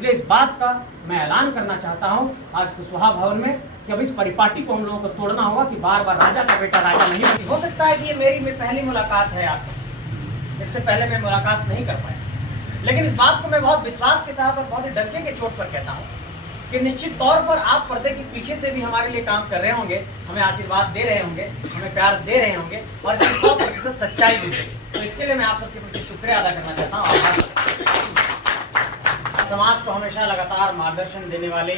इसलिए इस बात का मैं ऐलान करना चाहता हूँ आज कुशवाहा भवन में कि अब इस परिपाटी को हम लोगों को तोड़ना होगा कि बार बार राजा का बेटा राजा नहीं बने। हो सकता है कि ये मेरी पहली मुलाकात है आपसे, इससे पहले मैं मुलाकात नहीं कर पाया, लेकिन इस बात को मैं बहुत विश्वास के साथ और बहुत ही डंके के चोट पर कहता हूँ कि निश्चित तौर पर आप पर्दे के पीछे से भी हमारे लिए काम कर रहे होंगे, हमें आशीर्वाद दे रहे होंगे, हमें प्यार दे रहे होंगे और इसमें 100% सच्चाई भी है। तो इसके लिए मैं आप सबके प्रति शुक्रिया अदा करना चाहता हूँ। समाज को हमेशा लगातार मार्गदर्शन देने वाले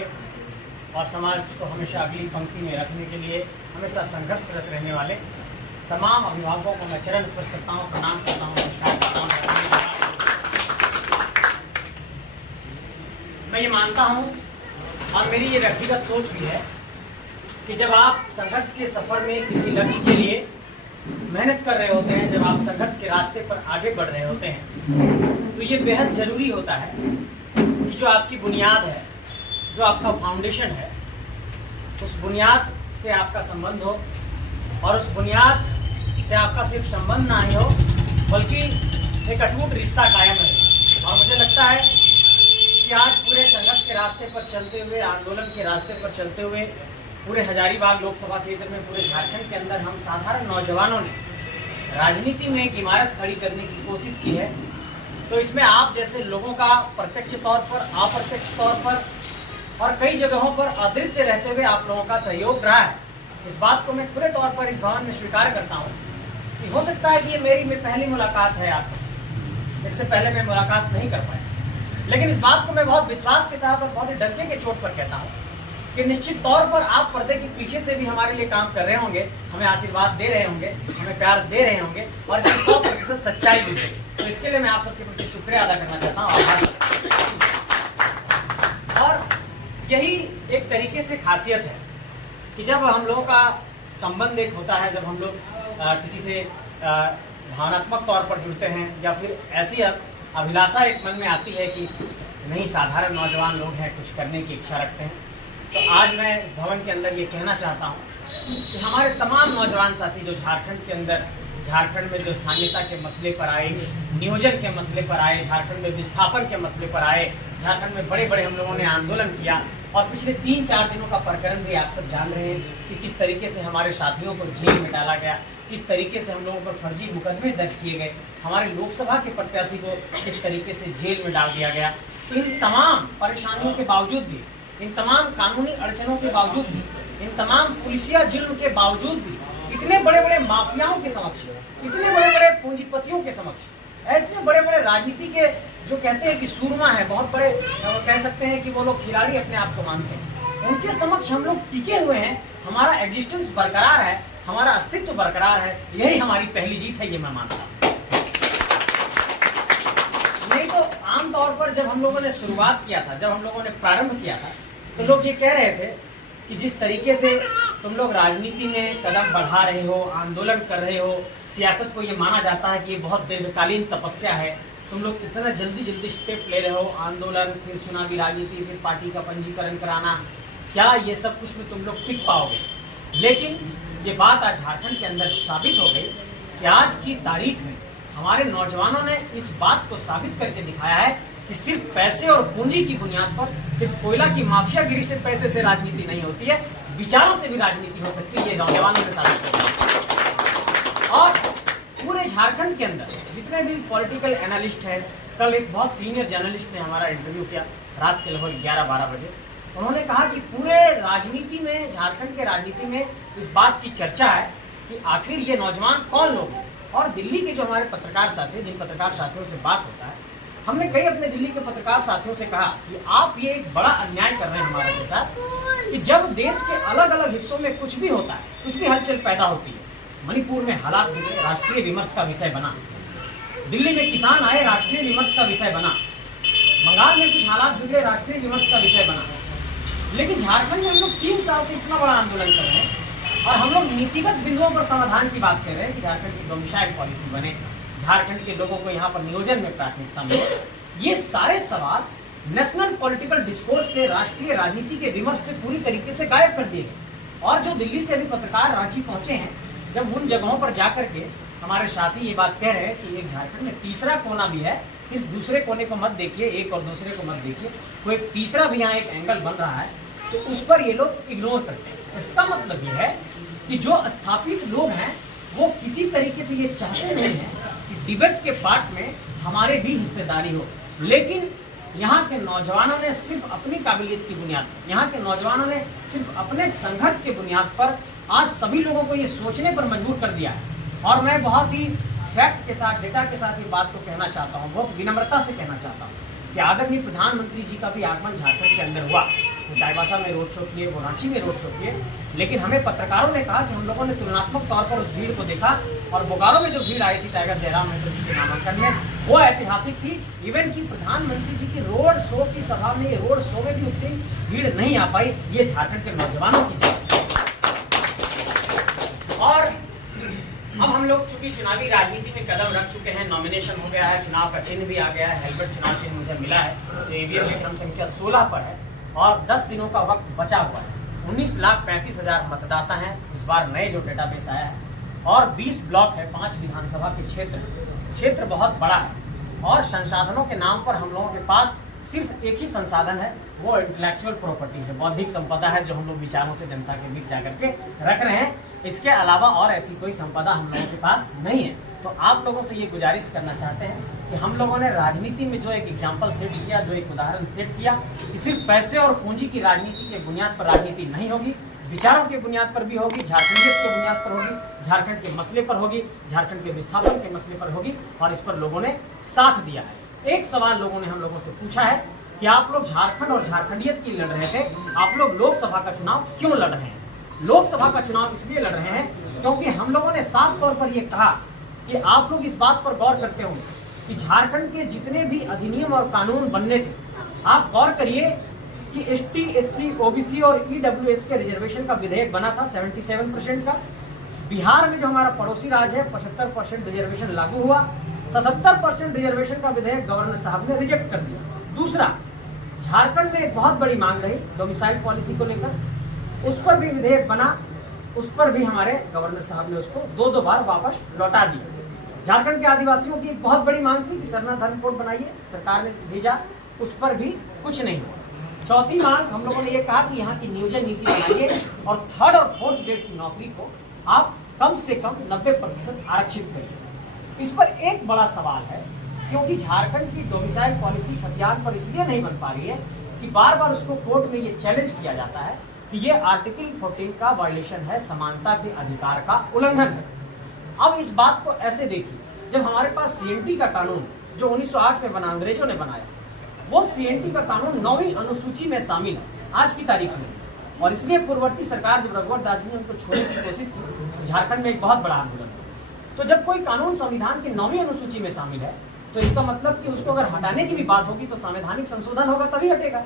और समाज को हमेशा अगली पंक्ति में रखने के लिए हमेशा संघर्षरत रहने वाले तमाम अभिभावकों को मैं चरण स्पर्श करता हूँ, प्रणाम करता हूँ, नमस्कार करता हूँ। मैं ये मानता हूँ और मेरी ये व्यक्तिगत सोच भी है कि जब आप संघर्ष के सफर में किसी लक्ष्य के लिए मेहनत कर रहे होते हैं, जब आप संघर्ष के रास्ते पर आगे बढ़ रहे होते हैं, तो ये बेहद ज़रूरी होता है कि जो आपकी बुनियाद है, जो आपका फाउंडेशन है, उस बुनियाद से आपका संबंध हो और उस बुनियाद से आपका सिर्फ संबंध ना ही हो बल्कि एक अटूट रिश्ता कायम रहे। और मुझे लगता है कि आज पूरे संघर्ष के रास्ते पर चलते हुए, आंदोलन के रास्ते पर चलते हुए पूरे हजारीबाग लोकसभा क्षेत्र में, पूरे झारखंड के अंदर हम साधारण नौजवानों ने राजनीति में एक इमारत खड़ी करने की कोशिश की है। तो इसमें आप जैसे लोगों का प्रत्यक्ष तौर पर, अप्रत्यक्ष तौर पर और कई जगहों पर अदृश्य रहते हुए आप लोगों का सहयोग रहा है। इस बात को मैं खुले तौर पर इस भवन में स्वीकार करता हूँ कि हो सकता है कि ये मेरी पहली मुलाकात है आपसे, इससे पहले मैं मुलाकात नहीं कर पाया, लेकिन इस बात को मैं बहुत विश्वास के साथ और बहुत ही डंके के चोट पर कहता हूँ कि निश्चित तौर पर आप पर्दे के पीछे से भी हमारे लिए काम कर रहे होंगे, हमें आशीर्वाद दे रहे होंगे, हमें प्यार दे रहे होंगे और इसमें 100% सच्चाई भी है। तो इसके लिए मैं आप सबके प्रति शुक्रिया अदा करना चाहता हूँ। और यही एक तरीके से खासियत है कि जब हम लोगों का संबंध एक होता है, जब हम लोग किसी से भावनात्मक तौर पर जुड़ते हैं या फिर ऐसी अभिलाषा एक मन में आती है कि नहीं, साधारण नौजवान लोग हैं, कुछ करने की इच्छा रखते हैं, तो आज मैं इस भवन के अंदर ये कहना चाहता हूँ कि हमारे तमाम नौजवान साथी जो झारखंड के अंदर, झारखंड में जो स्थानीयता के मसले पर आए, नियोजन के मसले पर आए, झारखंड में विस्थापन के मसले पर आए, झारखंड में बड़े बड़े हम लोगों ने आंदोलन किया और पिछले 3-4 दिनों का प्रकरण भी आप सब जान रहे हैं कि किस तरीके से हमारे साथियों को जेल में डाला गया, किस तरीके से हम लोगों पर फर्जी मुकदमे दर्ज किए गए, हमारे लोकसभा के प्रत्याशी को किस तरीके से जेल में डाल दिया गया। इन तमाम परेशानियों के बावजूद भी, इन तमाम कानूनी अड़चनों के बावजूद भी, इन तमाम पुलिसिया जुल्म के बावजूद भी, इतने बड़े बड़े माफियाओं के समक्ष, इतने बड़े बड़े पूंजीपतियों के समक्ष, इतने बड़े बड़े राजनीति के जो कहते हैं कि सूरमा है, बहुत बड़े कह सकते हैं कि वो लोग खिलाड़ी अपने आप को मानते हैं, उनके समक्ष हम लोग टिके हुए हैं, हमारा एग्जिस्टेंस बरकरार है, हमारा अस्तित्व बरकरार है। यही हमारी पहली जीत है, ये मैं मानता हूँ। नहीं तो आमतौर पर जब हम लोगों ने शुरुआत किया था, जब हम लोगों ने प्रारंभ किया था, तो लोग ये कह रहे थे कि जिस तरीके से तुम लोग राजनीति में कदम बढ़ा रहे हो, आंदोलन कर रहे हो, सियासत को ये माना जाता है कि ये बहुत दीर्घकालीन तपस्या है, तुम लोग इतना जल्दी स्टेप ले रहे हो, आंदोलन, फिर चुनावी राजनीति, फिर पार्टी का पंजीकरण कराना, क्या ये सब कुछ में तुम लोग टिक पाओगे? लेकिन ये बात आज झारखंड के अंदर साबित हो गई कि आज की तारीख में हमारे नौजवानों ने इस बात को साबित करके दिखाया है कि सिर्फ पैसे और पूंजी की बुनियाद पर, सिर्फ कोयला की माफियागिरी से, पैसे से राजनीति नहीं होती है, विचारों से भी राजनीति हो सकती है। ये नौजवानों ने साबित किया। और पूरे झारखंड के अंदर जितने भी पॉलिटिकल एनालिस्ट हैं, कल एक बहुत सीनियर जर्नलिस्ट ने हमारा इंटरव्यू किया रात के लगभग 11-12 बजे, उन्होंने कहा कि पूरे राजनीति में, झारखंड के राजनीति में इस बात की चर्चा है कि आखिर ये नौजवान कौन लोग हैं। और दिल्ली के जो हमारे पत्रकार साथी, जिन पत्रकार साथियों से बात होता है, हमने कई अपने दिल्ली के पत्रकार साथियों से कहा कि आप ये एक बड़ा अन्याय कर रहे हैं हमारे के साथ कि जब देश के अलग अलग हिस्सों में कुछ भी होता है, कुछ भी हलचल पैदा होती है, मणिपुर में हालात बिगड़े, राष्ट्रीय विमर्श का विषय बना, दिल्ली में किसान आए, राष्ट्रीय विमर्श का विषय बना, बंगाल में कुछ हालात बिगड़े, राष्ट्रीय विमर्श का विषय बना, लेकिन झारखंड में हम लोग 3 साल से इतना बड़ा आंदोलन कर रहे हैं और हम लोग नीतिगत बिंदुओं पर समाधान की बात कर रहे हैं कि झारखंड की डोमिसाइल पॉलिसी बने, झारखंड के लोगों को यहाँ पर नियोजन में प्राथमिकता मिले। ये सारे सवाल नेशनल पॉलिटिकल डिस्कोर्स से, राष्ट्रीय राजनीति के विमर्श से पूरी तरीके से गायब कर दिए गए। और जो दिल्ली से अभी पत्रकार रांची पहुंचे हैं, जब उन जगहों पर जाकर के हमारे साथी ये बात कह रहे हैं कि एक झारखंड में तीसरा कोना भी है, सिर्फ दूसरे कोने को मत देखिए, एक और दूसरे को मत देखिए, कोई तीसरा भी यहाँ एक एंगल बन रहा है तो उस पर ये लोग इग्नोर करते हैं। इसका मतलब ये है कि जो स्थापित लोग हैं वो किसी तरीके से ये चाहते नहीं हैं कि डिबेट के पार्ट में हमारे भी हिस्सेदारी हो, लेकिन यहाँ के नौजवानों ने सिर्फ अपनी काबिलियत की बुनियाद पर, यहाँ के नौजवानों ने सिर्फ अपने संघर्ष के बुनियाद पर आज सभी लोगों को ये सोचने पर मजबूर कर दिया है। और मैं बहुत ही फैक्ट के साथ, डेटा के साथ ये बात को कहना चाहता हूँ, बहुत विनम्रता से कहना चाहता हूँ कि आदरणीय प्रधानमंत्री जी का भी आगमन झारखंड के अंदर हुआ। वो चाईबासा में रोड शो किए, वो रांची में रोड शो किए, लेकिन हमें पत्रकारों ने कहा कि हम लोगों ने तुलनात्मक तौर पर उस भीड़ को देखा और बोकारो में जो भीड़ आई थी टाइगर जयराम मेहता जी के नामांकन में, वो ऐतिहासिक थी। इवन की प्रधानमंत्री जी की रोड शो की सभा में, रोड शो में भी उतनी भीड़ नहीं आ पाई। ये झारखंड के नौजवानों की जीत। और अब हम लोग चूंकि चुनावी राजनीति में कदम रख चुके हैं, नॉमिनेशन हो गया है, चुनाव का चिन्ह भी आ गया है, हेलमेट चुनाव चिन्ह मुझे मिला है जो ईवीएम में क्रम संख्या 16 पर है और 10 दिनों का वक्त बचा हुआ है। 19,35,000 मतदाता हैं इस बार नए जो डेटाबेस आया है और 20 ब्लॉक है, 5 विधानसभा के क्षेत्र बहुत बड़ा है और संसाधनों के नाम पर हम लोगों के पास सिर्फ एक ही संसाधन है, वो इंटेलेक्चुअल प्रॉपर्टी है, बौद्धिक संपदा है जो हम लोग विचारों से जनता के बीच जाकर के रख रहे हैं। इसके अलावा और ऐसी कोई संपदा हम लोगों के पास नहीं है। तो आप लोगों से ये गुजारिश करना चाहते हैं कि हम लोगों ने राजनीति में जो एक एग्जाम्पल सेट किया, जो एक उदाहरण सेट किया, कि सिर्फ पैसे और पूंजी की राजनीति के बुनियाद पर राजनीति नहीं होगी, विचारों के बुनियाद पर भी होगी, झारखंडियत के बुनियाद पर होगी, झारखंड के मसले पर होगी, झारखंड के विस्थापन के मसले पर होगी और इस पर लोगों ने साथ दिया है। एक सवाल लोगों ने हम लोगों से पूछा है कि आप लोग झारखंड और झारखंडियत की लड़ रहे थे, आप लोग लोकसभा का चुनाव क्यों लड़ रहे हैं? लोकसभा का चुनाव इसलिए लड़ रहे हैं क्योंकि हम लोगों ने साफ तौर पर यह कहा कि आप लोग इस बात पर गौर करते होंगे कि झारखंड के जितने भी अधिनियम और कानून बनने थे, आप गौर करिए कि एसटी, एससी, ओबीसी और ईडब्ल्यूएस के रिजर्वेशन का विधेयक बना था 77% का। बिहार में जो हमारा पड़ोसी राज्य है 75% रिजर्वेशन लागू हुआ, 77% रिजर्वेशन का विधेयक गवर्नर साहब ने रिजेक्ट कर दिया। दूसरा, झारखंड में एक बहुत बड़ी मांग रही डोमिसाइल पॉलिसी को लेकर, उस पर भी विधेयक बना, उस पर भी हमारे गवर्नर साहब ने उसको 2 बार वापस लौटा दिया। झारखंड के आदिवासियों की एक बहुत बड़ी मांग थी कि सरना धर्म कोड बनाइए, सरकार ने भेजा, उस पर भी कुछ नहीं हुआ। चौथी मांग हम लोगों ने ये कहा कि यहाँ की नियोजन नीति बनाइए और 3rd और 4th ग्रेड की नौकरी को आप कम से कम 90% आरक्षित करिए। इस पर एक बड़ा सवाल है क्योंकि झारखंड की डोमिसाइल पॉलिसी खतियान पर इसलिए नहीं बन पा रही है कि बार बार उसको कोर्ट में ये चैलेंज किया जाता है कि ये आर्टिकल 14 का वायलेशन है, समानता के अधिकार का उल्लंघन है। अब इस बात को ऐसे देखिए, जब हमारे पास सीएनटी का कानून जो 1908 में बना, अंग्रेजों ने बनाया, वो सीएनटी का कानून 9वीं अनुसूची में शामिल है आज की तारीख में, और इसलिए पूर्ववर्ती सरकार जब रघुवर दास जी ने उनको छोड़ने की कोशिश की तो झारखंड में एक बहुत बड़ा आंदोलन हुआ। तो जब कोई कानून संविधान की 9वीं अनुसूची में शामिल है तो इसका मतलब कि उसको अगर हटाने की भी बात होगी तो संवैधानिक संशोधन होगा तभी हटेगा।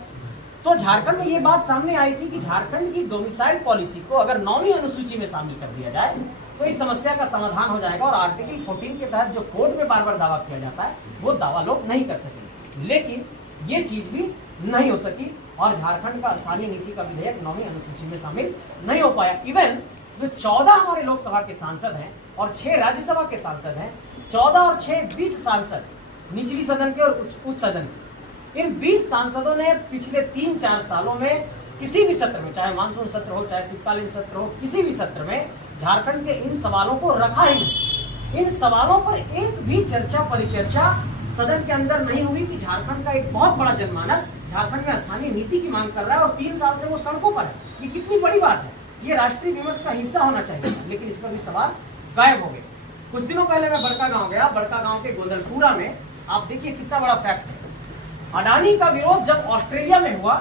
तो झारखंड में ये बात सामने आई थी कि झारखंड की डोमिसाइल पॉलिसी को अगर 9वीं अनुसूची में शामिल कर दिया जाए तो इस समस्या का समाधान हो जाएगा और आर्टिकल 14 के तहत जो कोर्ट में बार बार दावा किया जाता है वो दावा लोग नहीं कर सकेंगे। लेकिन ये चीज भी नहीं हो सकी और झारखंड का स्थानीय नीति का विधेयक 9वीं अनुसूची में शामिल नहीं हो पाया। इवन जो 14 हमारे लोकसभा के सांसद हैं और 6 राज्यसभा के सांसद हैं, 14 और 6 20 सांसद निचली सदन के और उच्च सदन के, इन 20 सांसदों ने पिछले 3-4 सालों में किसी भी सत्र में, चाहे मानसून सत्र हो, चाहे शीतकालीन सत्र हो, किसी भी सत्र में झारखंड के इन सवालों को रखा ही नहीं। इन सवालों पर एक भी चर्चा परिचर्चा सदन के अंदर नहीं हुई कि झारखंड का एक बहुत बड़ा जनमानस झारखंड में स्थानीय नीति की मांग कर रहा है और 3 साल से वो सड़कों पर है। ये कितनी बड़ी बात है, ये राष्ट्रीय विमर्श का हिस्सा होना चाहिए, लेकिन इस पर भी सवाल गायब हो गए। कुछ दिनों पहले मैं बड़का गाँव गया, बड़का गाँव के गोदलपुरा में आप देखिए कितना बड़ा फैक्ट है। अडानी का विरोध जब ऑस्ट्रेलिया में हुआ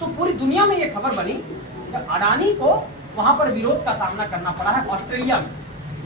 तो पूरी दुनिया में यह खबर बनी कि अडानी को वहां पर विरोध का सामना करना पड़ा है ऑस्ट्रेलिया में।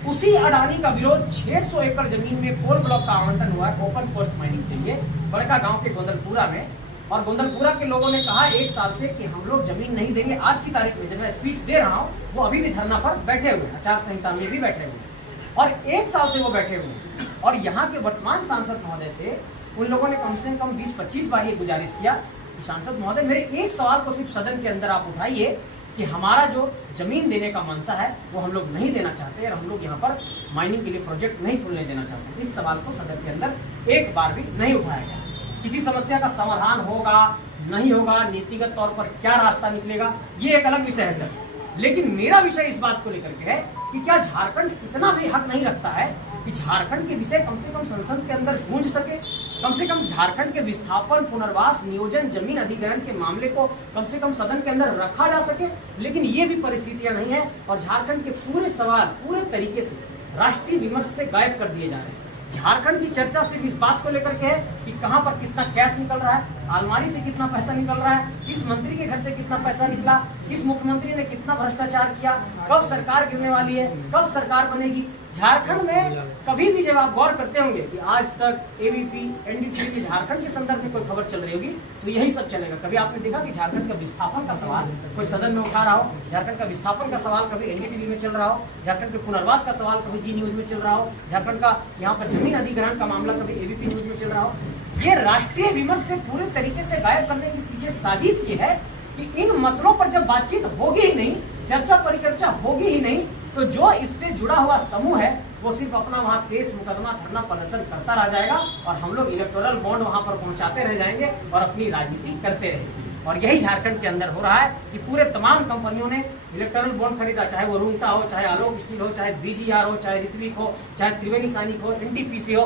उसी अडानी का विरोध 600 एकड़ जमीन में कोल ब्लॉक का आवंटन हुआ है ओपन पोस्ट माइनिंग के लिए बड़का गांव के गोदलपुरा में, और गोदलपुरा के लोगों ने कहा 1 साल से कि हम लोग जमीन नहीं देंगे। आज की तारीख में जब मैं स्पीच दे रहा हूँ वो अभी भी धरना पर बैठे हुए हैं, आचार संहिता में भी बैठे हुए हैं और 1 साल से वो बैठे हुए हैं। और यहाँ के वर्तमान सांसद महोदय से उन लोगों ने कम से कम 20-25 बार ये गुजारिश किया कि सांसद महोदय मेरे एक सवाल को सिर्फ सदन के अंदर आप उठाइए कि हमारा जो जमीन देने का मंशा है वो हम लोग नहीं देना चाहते और हम लोग यहाँ पर माइनिंग के लिए प्रोजेक्ट नहीं खुलने देना चाहते। इस सवाल को सदन के अंदर एक बार भी नहीं उठाया गया। किसी समस्या का समाधान होगा नहीं होगा, नीतिगत तौर पर क्या रास्ता निकलेगा, ये एक अलग विषय है सर। लेकिन मेरा विषय इस बात को लेकर के है कि क्या झारखंड इतना भी हक नहीं रखता है कि झारखंड के विषय कम से कम संसद के अंदर गूंज सके, कम से कम झारखंड के विस्थापन, पुनर्वास, नियोजन, जमीन अधिग्रहण के मामले को कम से कम सदन के अंदर रखा जा सके। लेकिन ये भी परिस्थितियां नहीं है और झारखंड के पूरे सवाल पूरे तरीके से राष्ट्रीय विमर्श से गायब कर दिए जा रहे हैं। झारखंड की चर्चा सिर्फ इस बात को लेकर के है कि कहां पर कितना कैश निकल रहा है, अलमारी से कितना पैसा निकल रहा है, किस मंत्री के घर से कितना पैसा निकला, किस मुख्यमंत्री ने कितना भ्रष्टाचार किया, कब सरकार गिरने वाली है, कब सरकार बनेगी। झारखंड में कभी भी जब आप गौर करते होंगे कि आज तक एबीपी, एनडीटीवी की झारखंड के संदर्भ में कोई खबर चल रही होगी तो यही सब चलेगा। कभी आपने देखा कि झारखंड का विस्थापन का सवाल कोई सदन में उठा रहा हो, झारखंड का विस्थापन का सवाल कभी एनडीटीवी में चल रहा हो, झारखंड के पुनर्वास का सवाल कभी जी न्यूज में चल रहा हो, झारखंड का यहाँ पर जमीन अधिग्रहण का मामला कभी एबीपी न्यूज में चल रहा हो। ये राष्ट्रीय विमर्श से पूरे तरीके से गायब करने के पीछे साजिश ये है कि इन मसलों पर जब बातचीत होगी ही नहीं, चर्चा परिचर्चा होगी ही नहीं, तो जो इससे जुड़ा हुआ समूह है वो सिर्फ अपना वहाँ केस मुकदमा धरना प्रदर्शन करता रह जाएगा और हम लोग इलेक्टोरल बॉन्ड वहाँ पर पहुँचाते रह जाएंगे और अपनी राजनीति करते रहेंगे। और यही झारखंड के अंदर हो रहा है कि पूरे तमाम कंपनियों ने इलेक्टोरल बॉन्ड खरीदा, चाहे वो रूंगटा हो, चाहे आलोक स्टील हो, चाहे बीजीआर हो, चाहे ऋत्विक हो, चाहे त्रिवेणी सैनिक हो, एनटीपीसी हो,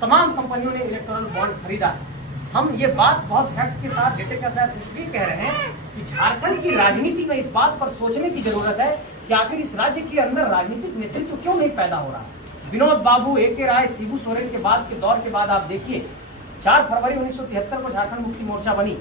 तमाम कंपनियों ने इलेक्टोरल बॉन्ड खरीदा। हम ये बात बहुत फैक्ट के साथ डेटे के साथ इसलिए कह रहे हैं कि झारखंड की राजनीति में इस बात पर सोचने की जरूरत है कि आखिर इस राज्य के अंदर राजनीतिक नेतृत्व क्यों नहीं पैदा हो रहा है। विनोद बाबू, ए.के. राय, शिबू सोरेन के बाद के दौर के बाद आप देखिए 4 फरवरी 1973 को झारखंड मुक्ति मोर्चा बनी,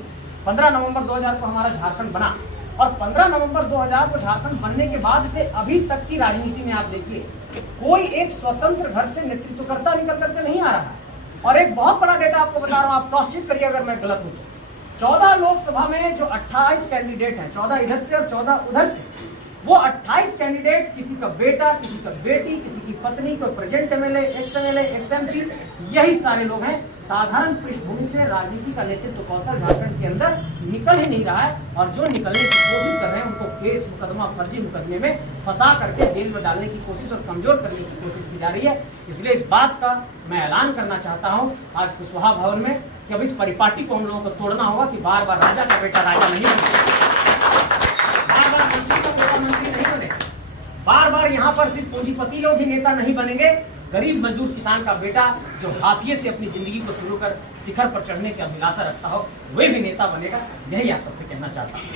15 नवंबर 2000 को हमारा झारखंड बना और 15 नवंबर 2000 को झारखंड बनने के बाद से अभी तक की राजनीति में आप देखिए कोई एक स्वतंत्र घर से नेतृत्वकर्ता निकल करके नहीं आ रहा है। और एक बहुत बड़ा डेटा आपको बता रहा हूं, आप क्रॉस चेक करिए अगर मैं गलत हूं तो 14 लोकसभा में जो 28 कैंडिडेट हैं, 14 इधर से और 14 उधर से, वो 28 कैंडिडेट किसी का बेटा, किसी का बेटी, किसी की पत्नी, कोई present MLA, ex MLA, x MP, यही सारे लोग हैं। साधारण पृष्ठभूमि से राजनीति का नेतृत्व कौशल झारखंड के अंदर निकल ही नहीं रहा है और जो निकलने की कोशिश कर रहे हैं उनको केस मुकदमा, फर्जी मुकदमे में फंसा करके जेल में डालने की कोशिश और कमजोर करने की कोशिश की जा रही है। इसलिए इस बात का मैं ऐलान करना चाहता हूँ आज कुशवाहा भवन में कि अब इस परिपाटी को हम लोगों को तोड़ना होगा कि बार बार राजा का बेटा राजा नहीं बने, बार बार मंत्री का बेटा मंत्री नहीं बने, बार बार यहाँ पर सिर्फ पूंजीपति लोग ही नेता नहीं बनेंगे। गरीब मजदूर किसान का बेटा जो हाशिए से अपनी जिंदगी को शुरू कर शिखर पर चढ़ने की अभिलाषा रखता हो वही भी नेता बनेगा। यही आप सबसे कहना चाहता हूँ।